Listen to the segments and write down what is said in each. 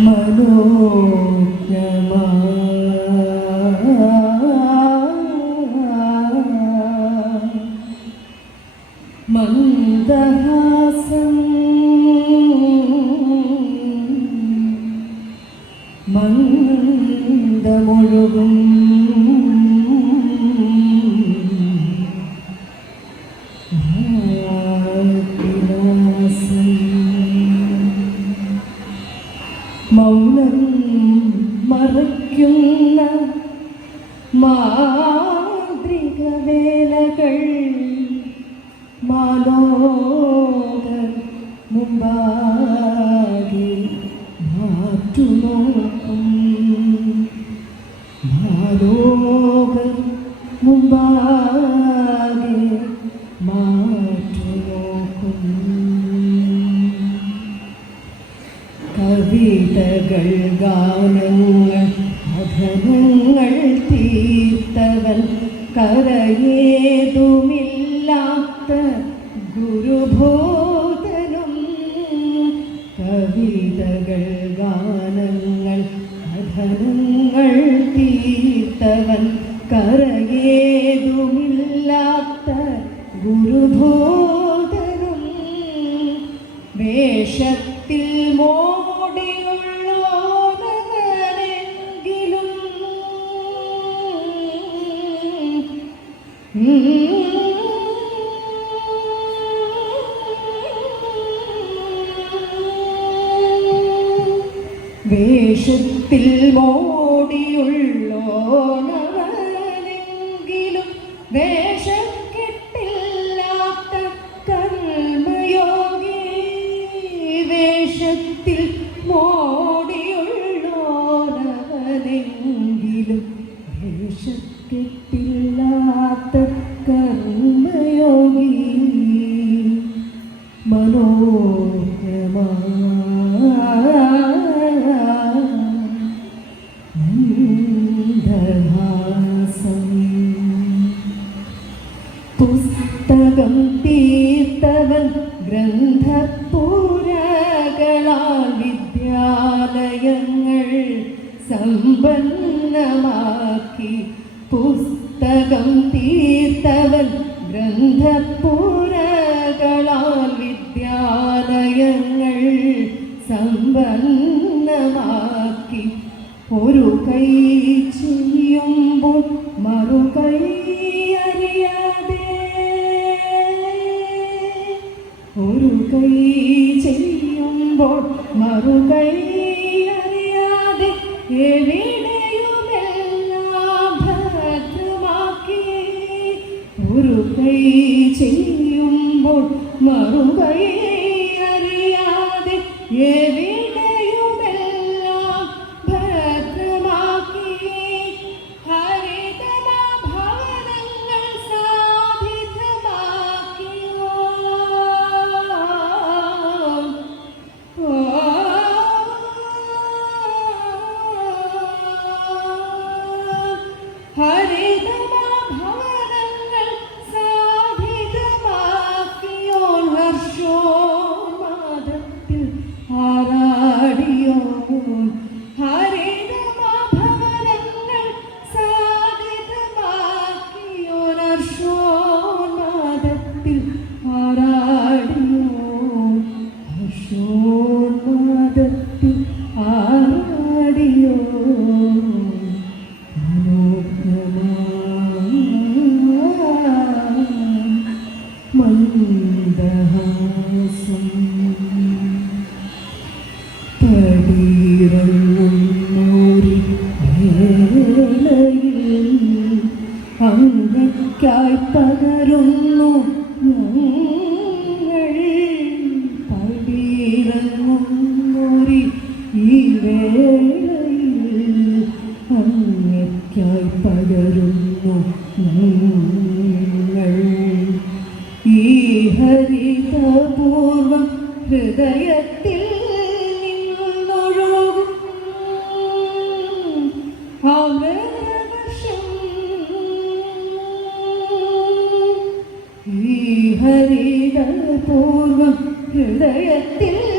മനോജ്ഞമാ മന്ദഹാസം. മന്ദമൊഴുകും മൗനം മറയ്ക്കുന്ന മാന്ത്രിക വേലകൾ മാലോകർ തീർത്തവൻ കരയേതുമില്ലാത്ത ഗുരുബോധനം. കവിതകൾ ഗാനങ്ങൾ കഥനങ്ങൾ തീർത്തവൻ കരയേതുമില്ലാത്ത ഗുരുബോധനം. വേഷത്തിൽ മോടിയുള്ളോരെങ്കിലും മോടിയുള്ളോനവനെങ്കിലും വേഷം കെട്ടില്ലാത്ത കർമ്മയോഗി വേഷത്തിൽ മോടിയുള്ളോനവനെങ്കിലും വേഷക്കെട്ടില്ലാത്ത തീർത്തവൻ ഗ്രന്ഥപൂരകളാൽ വിദ്യാലയങ്ങൾ സമ്പന്നമാക്കി പുസ്തകം തീർത്തവൻ ഗ്രന്ഥപൂരകളാൽ വിദ്യാലയങ്ങൾ സമ്പന്നമാക്കി. ഒരു കൈ ചെയ്യുമ്പോൾ മറു കൈ കൈ ചെയ്യുമ്പോൾ മറുകൈ അറിയാതെ എവിടെയുമെല്ലാം ഭദ്രമാക്കി ഒരു കൈ ചെയ്യുമ്പോൾ മറുകൈ അറിയാതെ എവിടെയുമെല്ലാം മന്ദഹാസം പടിയിറങ്ങുന്നോരി വേളയിൽ അങ്ങയ്ക്കായി പകരുന്നു. ഹൃദയത്തിൽ നിന്നൊഴുകും അമരവർഷം. ഈ ഹരിതപൂർവം ഹൃദയത്തിൽ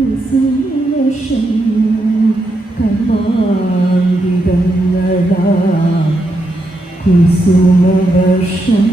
കുസുമവർഷം ഇനിയും കർമാഗീതങ്ങളാം കുസുമവർഷം